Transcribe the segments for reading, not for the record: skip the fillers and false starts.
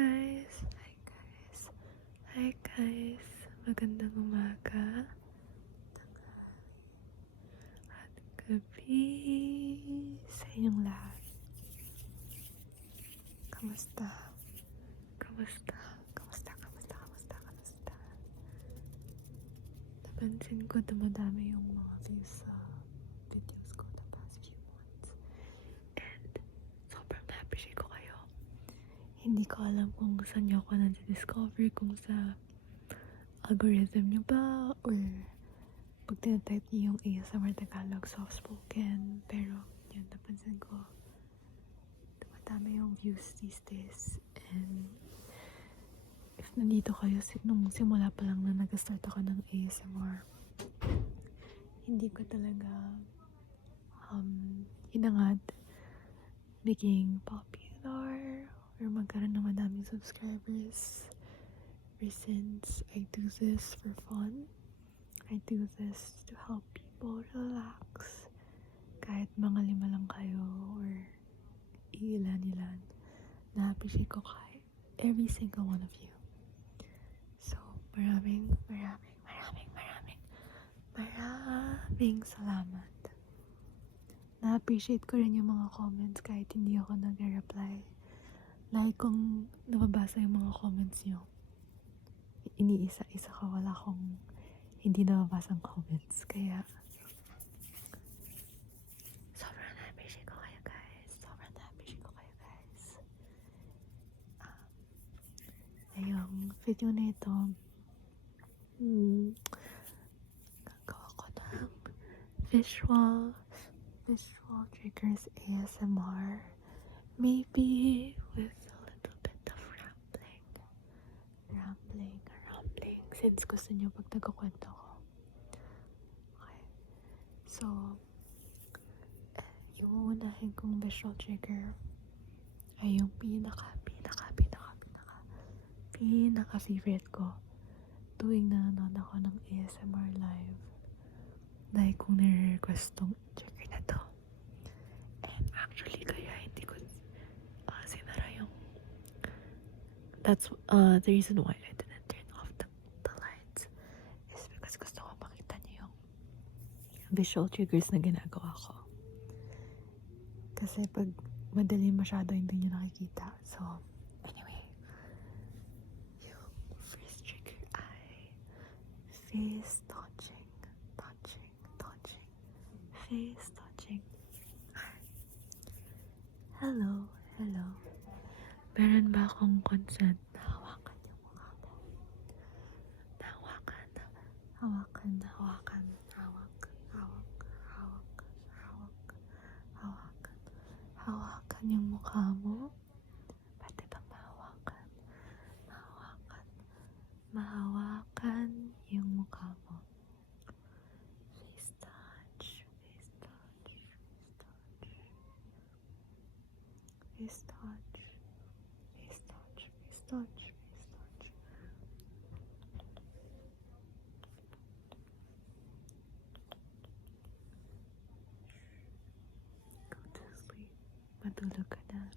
guys! Hi guys! Hi guys! Magandang umaga at gabi sa inyong lahat. Kamusta? Kamusta? Kamusta? Kamusta? Kamusta? Kamusta? Napansin ko dumadami yung mga views sa videos ko the past few months. And sobrang na-appreciate ko kayo. Hindi ko alam kung saan nyo ako na-discover, kung sa algorithm nyo ba, or pag tinatype niyo yung ASMR Tagalog soft-spoken. Pero yun, napansin ko dumadami yung views these days. And if nandito kayo nung simula pa lang na nag-start ako ng ASMR, hindi ko talaga hinangad maging popular or magkaroon ng madaming subscribers. Ever since I do this for fun, I do this to help people relax. Kahit mga 5 lang kayo or ilan-ilan, na-appreciate ko kahit every single one of you. So, maraming salamat. Na-appreciate ko rin yung mga comments kahit hindi ako nag-reply. Like kung nababasa yung mga comments nyo, iniisa-isa ko, wala akong hindi nababasang comments. Kaya sobrang na-appreciate ko kayo guys. Sobrang na-appreciate ko kayo guys. Ngayong video na ito, gagawa ko ng visual triggers ASMR. Maybe with a little bit of rambling. Since gusto nyo pag nagkukwento ko. Okay. So, yung unahin kong visual trigger ay yung pinaka favorite ko tuwing nanonood ako ng ASMR live. Dahil kung nire-request tong trigger na to. And actually, kaya hindi ko sinara yung... That's the reason why I didn't turn off the lights. Is because gusto ko makita niyo yung visual triggers na ginagawa ko. Kasi pag madilim masyado, hindi nyo nakikita. So, anyway. Yung first trigger ay face touching. Face touching. Hello. Meron ba akong consent na hawakan yung mukha mo? Hawakan yung mukha mo. Pwede bang mahawakan yung mukha mo? Face touch. Go to sleep. Matulog ka na.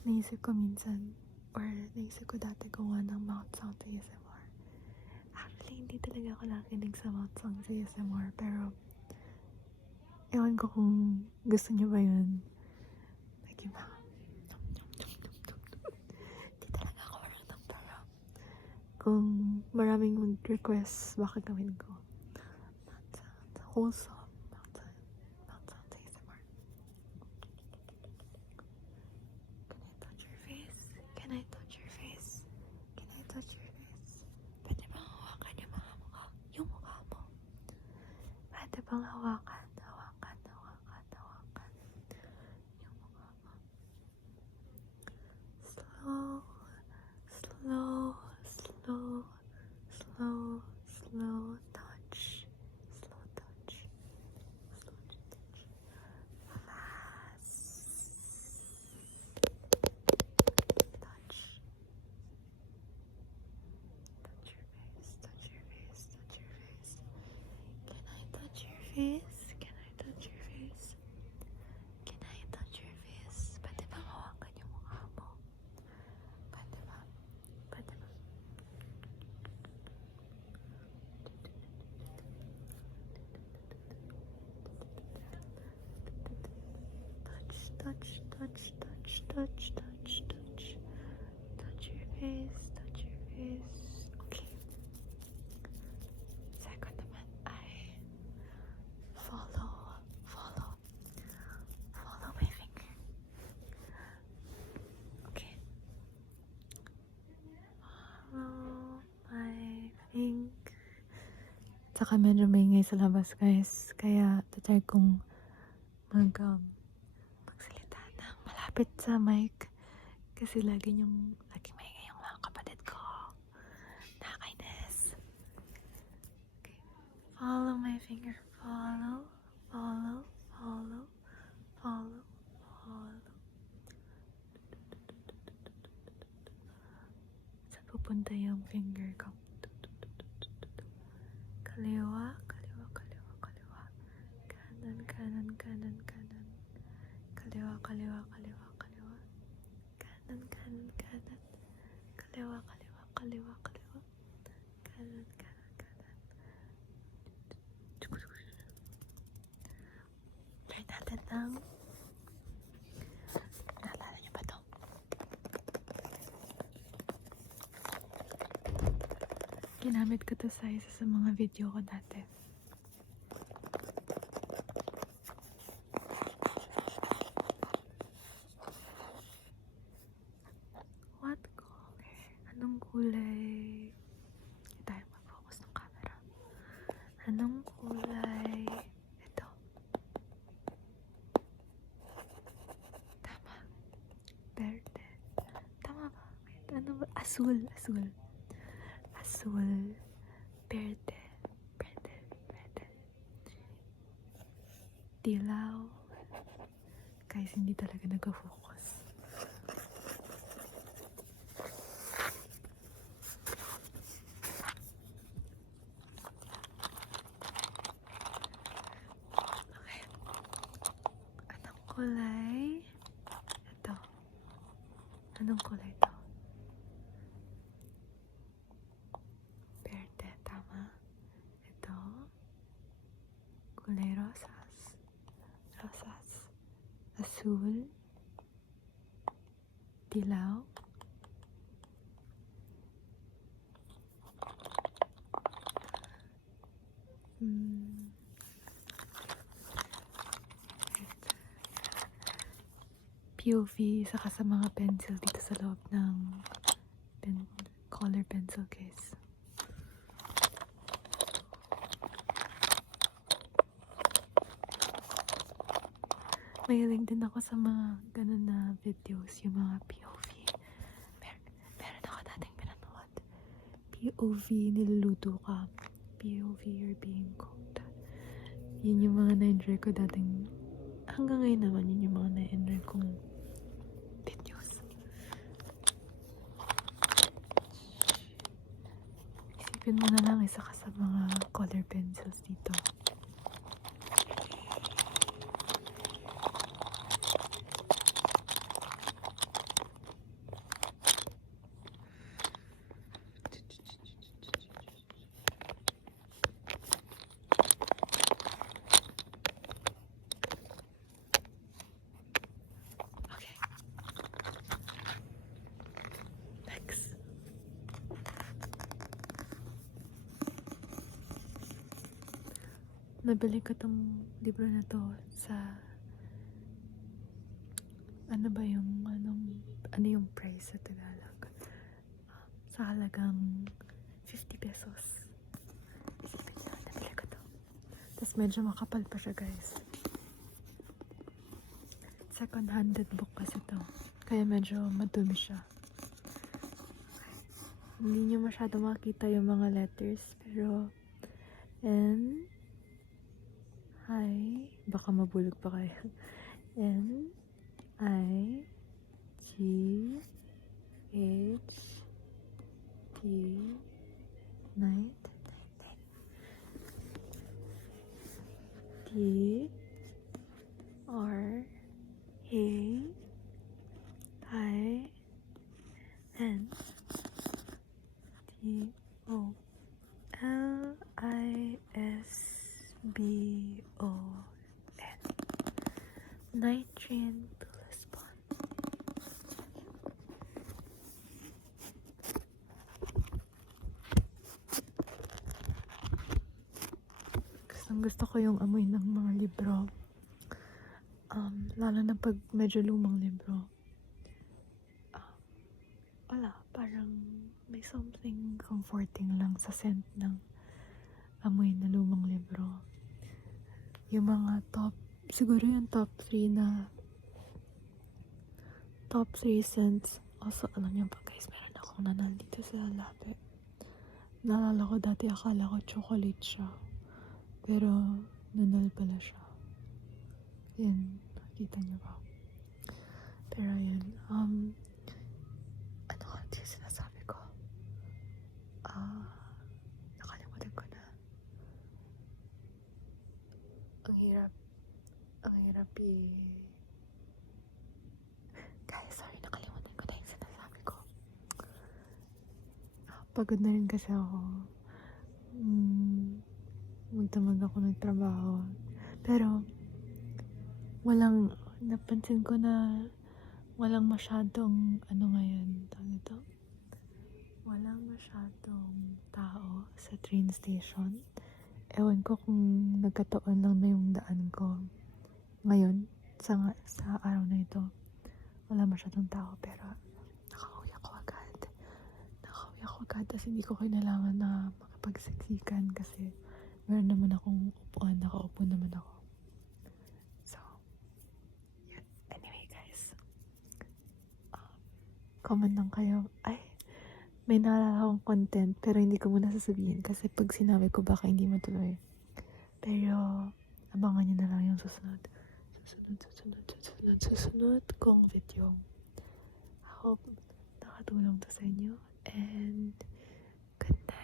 Naisip ko minsan, or naisip ko dati gawa ng mouth sound sa ASMR. Actually, hindi talaga ako nakinig sa mouth sound sa ASMR, pero ewan ko kung gusto niyo ba yun. Like yung mga hindi talaga ako marunong, pero kung maraming mag-request, baka gawin ko. Mouth sound, wholesome mouth sound sa ASMR. Can I touch your face? Pwede bang hawakan yung mukha mo? Pwede bang hawakan yung mukha mo? Slow touch. touch, touch, touch, touch, touch, touch. Touch your face, touch your face. Okay. Second naman ay follow my finger. Okay. Follow my finger. Tsaka medyo maingay sa labas, guys. Kaya tatry kong magsalita na malapit sa mic. Kasi laging maingay yung mga kapatid ko. Nakakainis. Okay. Follow my finger. Follow. Saan pupunta yung finger ko? Kaliwa. Kanan. Kaliwa. Kanan. Kaliwa. Kanan. Try natin ng naalala niyo ba to? Ginamit ko to sa isa sa mga video ko dati. What color? Anong kulay? Hindi tayo mag-focus ng camera. Anong kulay? Ito. Tama. Verde. Tama ba? Wait, ano ba? Azul. Verde. Dilaw. Guys, hindi talaga nag-focus. Okay. Anong kulay? Ito. Anong kulay ito? Verde, tama. Ito. Kulay rosas. Azul. Dilaw. POV, saka sa mga pencil dito sa loob ng color pencil case. Mahilig din ako sa mga ganun na videos, yung mga POV. Meron ako dating pinanood. POV, niluluto ka. POV, you're being cooked. Yun yung mga na-enjoy ko dating. Hanggang ngayon naman, yun yung mga na-enjoy kong videos. Isipin mo na lang isa ka sa mga color pencils dito. Nabili ko tong libro na to sa ano yung price sa Tagalog? Sa halagang 50 pesos. Isipin nyo, nabili ko to. Tapos medyo makapal pa siya, guys. Second-handed book kasi to. Kaya medyo madumi siya. Hindi nyo masyado makita yung mga letters, pero baka mabulog pa kayo. N-I-G-H-T Night D-R-A-I-N T-O-L-I-S-B-O-N. Night train to Lisbon. Gusto ko yung amoy ng mga libro. Lalo na pag medyo lumang libro. Wala, parang may something comforting lang sa scent ng amoy na lumang libro. Yung mga siguro yung top 3 scents. Also, alam niyo pa guys, meron akong nanal dito sa labi. Naalala ko dati, akala ko chocolate siya. Pero, nanal pala siya. Yan, nakita niyo ba? Pero yan, ano ka yung sinasabi ko? Nakalimutan ko na. Ang hirap guys, sorry, nakalimutan ko na yung sinasabi ko. Pagod na rin kasi ako. Magdamag ako ng trabaho. Pero, napansin ko na walang masyadong, ngayon, ito? Walang masyadong tao sa train station. Ewan ko kung nagkataon lang na yung daan ko ngayon, sa araw na ito. Wala masyadong tao, pero nakauwi ako agad kasi hindi ko kailangan na makipagsiksikan kasi meron naman akong upuan, nakaupo naman ako. So, yun. Anyway guys, comment lang kayo. May naalala akong content pero hindi ko muna sasabihin kasi pag sinabi ko baka hindi matuloy. Pero abangan nyo na lang yung susunod kong video. I hope nakatulong to sa inyo, and good night.